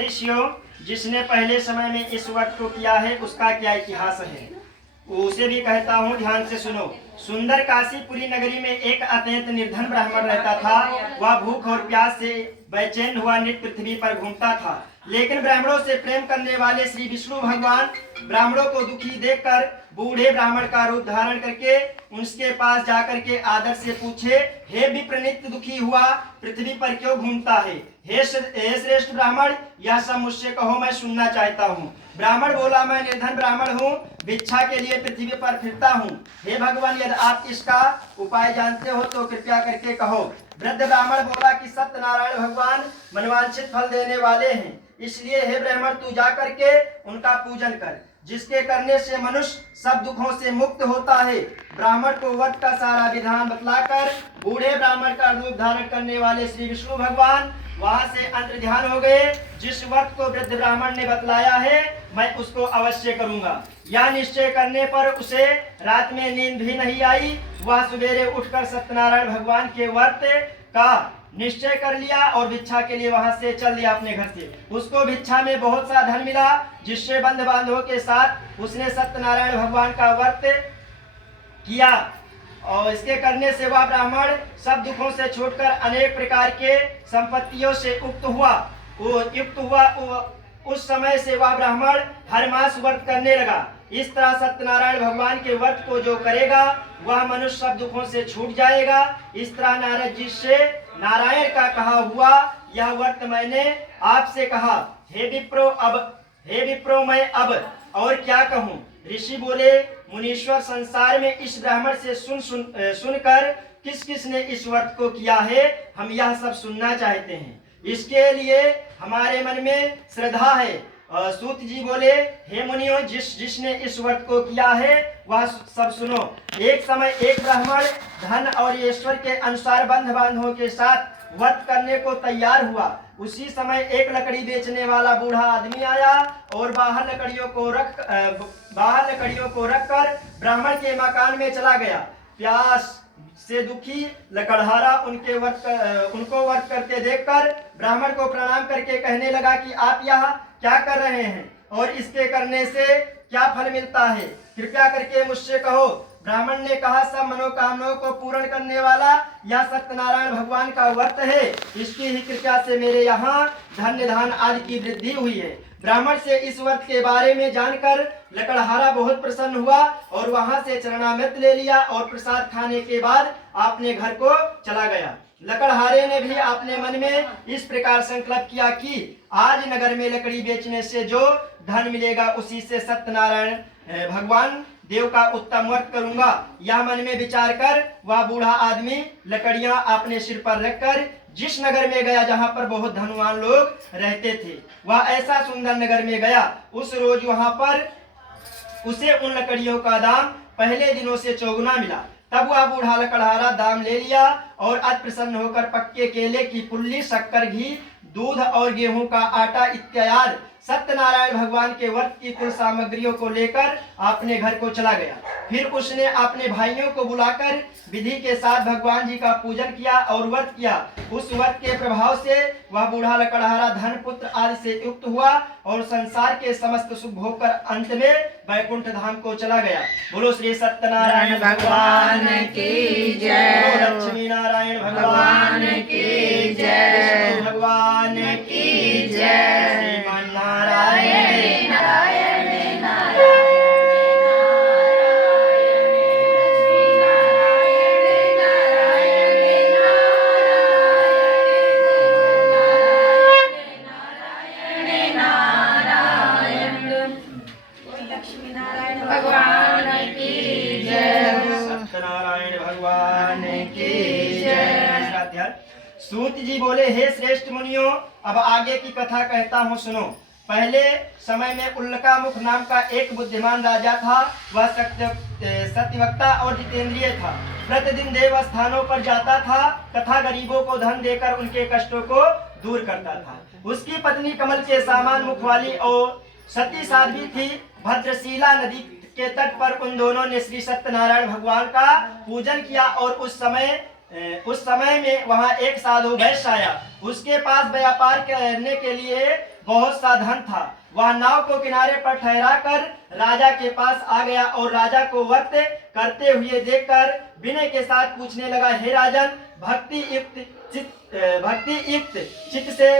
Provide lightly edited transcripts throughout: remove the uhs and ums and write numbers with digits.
ऋषियों, जिसने पहले समय में इस व्रत को किया है उसका क्या इतिहास है उसे भी कहता हूँ, ध्यान से सुनो। सुंदर काशीपुरी नगरी में एक अत्यंत निर्धन ब्राह्मण रहता था। वह भूख और प्यास से बेचैन हुआ नित्य पृथ्वी पर घूमता था। लेकिन ब्राह्मणों से प्रेम करने वाले श्री विष्णु भगवान ब्राह्मणों को दुखी देखकर बूढ़े ब्राह्मण का रूप धारण करके उसके पास जाकर के आदर से पूछे, हे विप्र, नित्य दुखी हुआ पृथ्वी पर क्यों घूमता है? हे श्रेष्ठ ब्राह्मण, यह सब मुझसे कहो, मैं सुनना चाहता हूँ। ब्राह्मण बोला, मैं निर्धन ब्राह्मण हूँ, भिक्षा के लिए पृथ्वी पर फिरता हूँ। हे भगवान, यदि आप इसका उपाय जानते हो तो कृपया करके कहो। वृद्ध ब्राह्मण बोला कि सत्यनारायण भगवान मनवांछित फल देने वाले हैं, इसलिए हे ब्राह्मण, तू जा करके उनका पूजन कर, जिसके करने से मनुष्य सब दुखों से मुक्त होता है। ब्राह्मण को व्रत का सारा विधान बतलाकर बूढ़े ब्राह्मण का रूप धारण करने वाले श्री विष्णु भगवान वहां से अंतर ध्यान हो गए। जिस व्रत को वृद्ध ब्राह्मण ने बतलाया है मैं उसको अवश्य करूंगा। यह निश्चय करने पर उसे रात में नींद भी नहीं आई। वह सवेरे उठकर सत्यनारायण भगवान के व्रत का निश्चय कर लिया और भिक्षा के लिए वहां से चल दिया अपने घर से। उसको भिक्षा में बहुत सा धन मिला, जिससे बंधु बांधवों के साथ उसने सत्यनारायण भगवान का व्रत किया और इसके करने से वह ब्राह्मण सब दुखों से छूटकर अनेक प्रकार के संपत्तियों से युक्त हुआ। उस समय से वह ब्राह्मण हर मास व्रत करने लगा। इस तरह सत्यनारायण भगवान के व्रत को जो करेगा वह मनुष्य सब दुखों से छूट जाएगा। इस तरह नारद जी से नारायण का कहा हुआ यह व्रत मैंने आपसे कहा। हे विप्रो, मैं अब और क्या कहूँ? ऋषि बोले, मुनीश्वर, संसार में इस ब्राह्मण से सुनकर किस किस ने इस व्रत को किया है, हम यह सब सुनना चाहते हैं। इसके लिए हमारे मन में श्रद्धा है। सूत जी बोले, हे मुनियों, जिसने इस व्रत को किया है वह सब सुनो। एक समय एक ब्राह्मण धन और ईश्वर के अनुसार बंधु बांधवों के साथ व्रत करने को तैयार हुआ। उसी समय एक लकड़ी बेचने वाला बूढ़ा आदमी आया और बाहर लकड़ियों को रखकर ब्राह्मण के मकान में चला गया। प्यास से दुखी लकड़हारा उनको व्रत करते देखकर ब्राह्मण को प्रणाम करके कहने लगा कि आप यहाँ क्या कर रहे हैं और इसके करने से क्या फल मिलता है? कृपया करके मुझसे कहो। ब्राह्मण ने कहा, सब मनोकामनाओं को पूर्ण करने वाला यह सत्यनारायण भगवान का व्रत है। इसकी ही कृपा से मेरे यहाँ धन्य धान आदि की वृद्धि हुई है। ब्राह्मण से इस व्रत के बारे में जानकर लकड़हारा बहुत प्रसन्न हुआ और वहां से चरणामृत ले लिया और प्रसाद खाने के बाद अपने घर को चला गया। लकड़हारे ने भी अपने मन में इस प्रकार संकल्प किया कि आज नगर में लकड़ी बेचने से जो धन मिलेगा उसी से सत्यनारायण भगवान देव का उत्तम व्रत करूंगा। यह मन में विचार कर वह बूढ़ा आदमी लकड़ियां अपने सिर पर रखकर जिस नगर में गया जहां पर बहुत धनवान लोग रहते थे, वह ऐसा सुंदर नगर में गया। उस रोज वहां पर उसे उन लकड़ियों का दाम पहले दिनों से चौगुना मिला। तब वह बूढ़ा लकड़हारा दाम ले लिया और अति प्रसन्न होकर पक्के केले की पुल्ली, शक्कर, घी, दूध और गेहूं का आटा इत्यादि सत्यनारायण भगवान के व्रत की कुल सामग्रियों को लेकर अपने घर को चला गया। फिर उसने अपने भाइयों को बुलाकर विधि के साथ भगवान जी का पूजन किया और व्रत किया। उस व्रत के प्रभाव से वह बूढ़ा लकड़हारा धन, पुत्र आदि से युक्त हुआ और संसार के समस्त सुख भोग कर अंत में वैकुंठ धाम को चला गया। बोलो श्री सत्यनारायण भगवान की जय, बोलो लक्ष्मी नारायण भगवान की जय, भगवान की जय। श्रीमान नारायण नारायण नारायण भगवान की जय, सत्यनारायण भगवान की जय। सूत जी बोले, हे श्रेष्ठ मुनियों, अब आगे की कथा कहता हूँ, सुनो। पहले समय में उल्लकामुख नाम का एक बुद्धिमान राजा था। वह सत्यवक्ता और जितेंद्रिय था। प्रतिदिन देव स्थानों पर जाता था तथा गरीबों को धन देकर उनके कष्टों को दूर करता था। उसकी पत्नी कमल के समान मुख वाली और सती साध्वी थी। भद्रशिला नदी के तट पर उन दोनों ने श्री सत्यनारायण भगवान का पूजन किया और उस समय में वहां एक साधु वैश्य आया। उसके पास व्यापार करने के लिए बहुत सा धन था। वह नाव को किनारे पर ठहरा कर राजा के पास आ गया और राजा को व्रत करते हुए देखकर विनय के साथ पूछने लगा, हे राजन, भक्ति युक्त चित्त से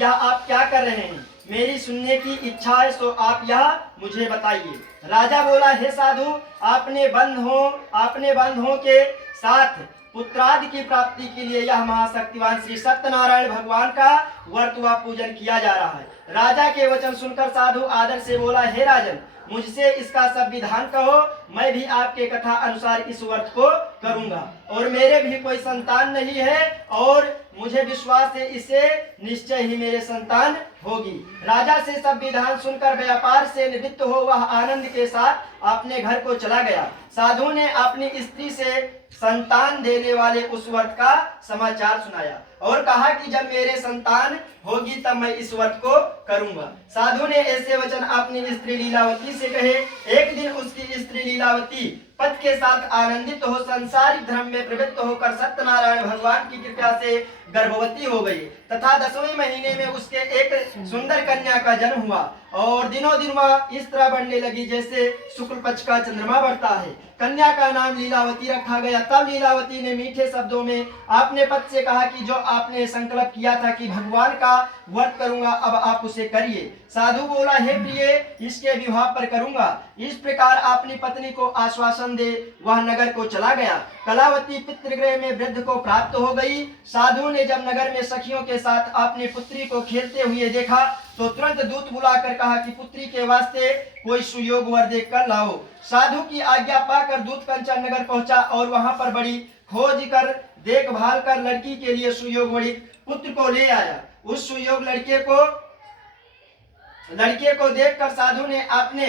यह आप क्या कर रहे हैं? मेरी सुनने की इच्छा है, सो आप यह मुझे बताइए। राजा बोला, हे साधु, आपने बंधुओं के साथ पुत्रादि की प्राप्ति के लिए यह महाशक्तिवान श्री सत्यनारायण भगवान का व्रत व पूजन किया जा रहा है। राजा के वचन सुनकर साधु आदर से बोला, हे राजन, मुझसे इसका सब विधान कहो, मैं भी आपके कथा अनुसार इस व्रत को करूंगा। और मेरे भी कोई संतान नहीं है और मुझे विश्वास है इसे निश्चय ही मेरे संतान होगी। राजा से सब विधान सुनकर व्यापार से निवृत्त हो वह आनंद के साथ अपने घर को चला गया। साधु ने अपनी स्त्री से संतान देने वाले उस व्रत का समाचार सुनाया और कहा कि जब मेरे संतान होगी तब मैं इस व्रत को करूंगा। साधु ने ऐसे वचन अपनी स्त्री लीलावती से कहे। एक दिन उसकी स्त्री लीलावती पति के साथ आनंदित हो संसारिक धर्म में प्रवृत्त होकर सत्यनारायण भगवान की कृपा से गर्भवती हो गई तथा 10वें महीने में उसके एक सुंदर कन्या का जन्म हुआ और दिनों दिन वह इस तरह बढ़ने लगी जैसे शुक्ल पक्ष का चंद्रमा बढ़ता है। कन्या का नाम लीलावती रखा गया। तब लीलावती ने मीठे शब्दों में अपने पति से कहा कि जो आपने संकल्प किया था कि भगवान का व्रत करूंगा, अब आप उसे करिए। साधु बोला, हे प्रिय, इसके विवाह पर करूंगा। इस प्रकार अपनी पत्नी को आश्वासन दे वह नगर को चला गया। कलावती पितृगृह में वृद्ध को प्राप्त हो गई। साधु ने जब नगर में सखियों के साथ अपनी पुत्री को खेलते हुए देखा तो तुरंत दूत बुलाकर कहा कि पुत्री के वास्ते कोई सुयोग वर देख कर लाओ। साधु की आज्ञा पाकर दूत कंचन नगर पहुंचा और वहां पर बड़ी खोज कर देखभाल कर लड़की के लिए सुयोग वरी पुत्र को ले आया। उस सुयोग लड़के को देखकर साधु ने अपने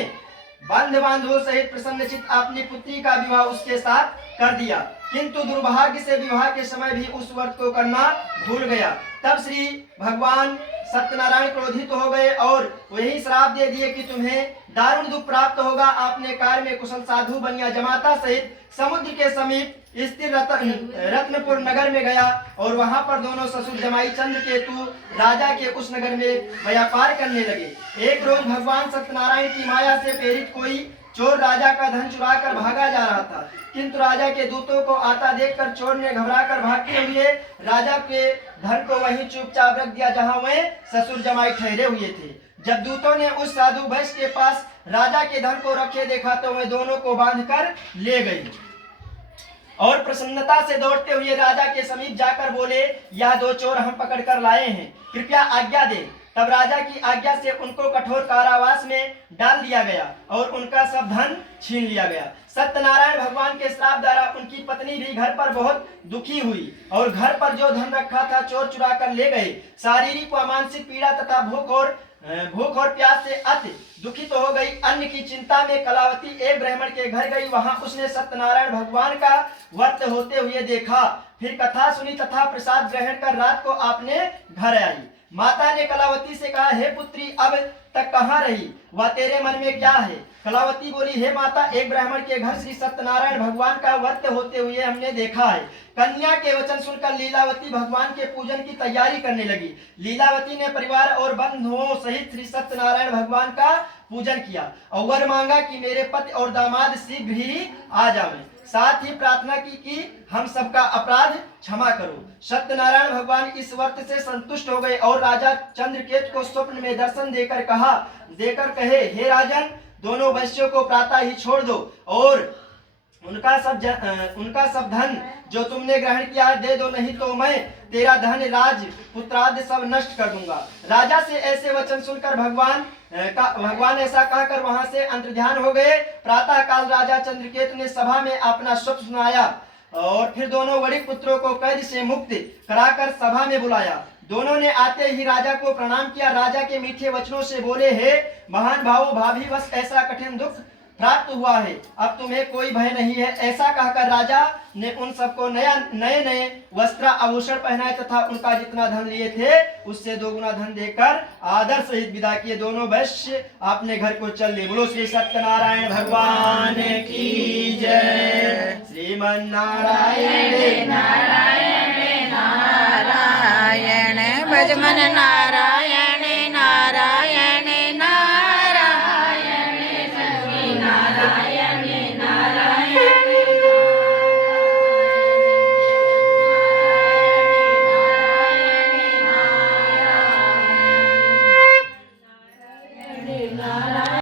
बांधवों सहित प्रसन्नचित अपनी पुत्री का विवाह उसके साथ कर दिया, किंतु दुर्भाग्य से विवाह के समय भी उस व्रत को करना भूल गया। तब श्री भगवान सत्यनारायण क्रोधित हो गए और वही श्राप दे दिए कि तुम्हें दारुण दुख प्राप्त होगा। आपने कार्य में कुशल साधु बनिया जमाता सहित समुद्र के समीप स्थिर रत्नपुर नगर में गया और वहां पर दोनों ससुर जमाई चंद्रकेतु राजा के उस नगर में व्यापार करने लगे। एक रोज भगवान सत्यनारायण की माया से प्रेरित कोई चोर राजा का धन चुरा कर भागा जा रहा था, किंतु राजा के दूतों को आता देखकर चोर ने घबराकर भागते हुए राजा के धन को वहीं चुपचाप रख दिया जहां वे ससुर जमाई ठहरे हुए थे। जब दूतों ने उस साधु वैश्य के पास राजा के धन को रखे देखा तो वे दोनों को बांधकर ले गई और प्रसन्नता से दौड़ते हुए राजा के समीप जाकर बोले, यह दो चोर हम पकड़ कर लाए हैं, कृपया आज्ञा दे। तब राजा की आज्ञा से उनको कठोर कारावास में डाल दिया गया और उनका सब धन छीन लिया गया। सत्यनारायण भगवान के श्राप द्वारा उनकी पत्नी भी घर पर बहुत दुखी हुई और घर पर जो धन रखा था चोर चुरा कर ले गए। शारीरिक व मानसिक पीड़ा तथा भूख और प्यास से अति दुखित हो गई। अन्न की चिंता में कलावती एक ब्राह्मण के घर गई। वहां उसने सत्यनारायण भगवान का व्रत होते हुए देखा, फिर कथा सुनी तथा प्रसाद ग्रहण कर रात को अपने घर आई। माता ने कलावती से कहा, हे पुत्री, अब तक कहाँ रही? वह तेरे मन में क्या है? कलावती बोली, हे माता, एक ब्राह्मण के घर श्री सत्यनारायण भगवान का व्रत होते हुए हमने देखा है। कन्या के वचन सुनकर लीलावती भगवान के पूजन की तैयारी करने लगी। लीलावती ने परिवार और बंधुओं सहित श्री सत्यनारायण भगवान का पूजन किया और वर मांगा कि मेरे पति और दामाद शीघ्र ही आ जाएं। साथ ही प्रार्थना की कि हम सबका अपराध क्षमा करो। सत्यनारायण भगवान इस व्रत से संतुष्ट हो गए और राजा चंद्रकेतु को स्वप्न में दर्शन देकर कहे, हे राजन, दोनों वैश्यों को प्रातः ही छोड़ दो और उनका सब धन जो तुमने ग्रहण किया है दे दो, नहीं तो मैं तेरा धन राज पुत्रादि सब नष्ट कर दूंगा। राजा से ऐसे वचन सुनकर भगवान ऐसा कहकर वहां से अंतर्ध्यान हो गए। प्रातः काल राजा चंद्रकेतु ने सभा में अपना स्वप्न सुनाया और फिर दोनों बड़े पुत्रों को कैद से मुक्त कराकर सभा में बुलाया। दोनों ने आते ही राजा को प्रणाम किया। राजा के मीठे वचनों से बोले, हे महान भावों, भाभी बस ऐसा कठिन दुख प्राप्त हुआ है, अब तुम्हें कोई भय नहीं है। ऐसा कहकर राजा ने उन सबको नए वस्त्र आभूषण पहनाए तथा उनका जितना धन लिए थे उससे 2 गुना धन देकर आदर सहित विदा किए। दोनों वैश्य अपने घर को चल लिए। बोलो श्री सत्यनारायण भगवान की जय। श्रीमन्नारायण नारायण भजमन नारायण।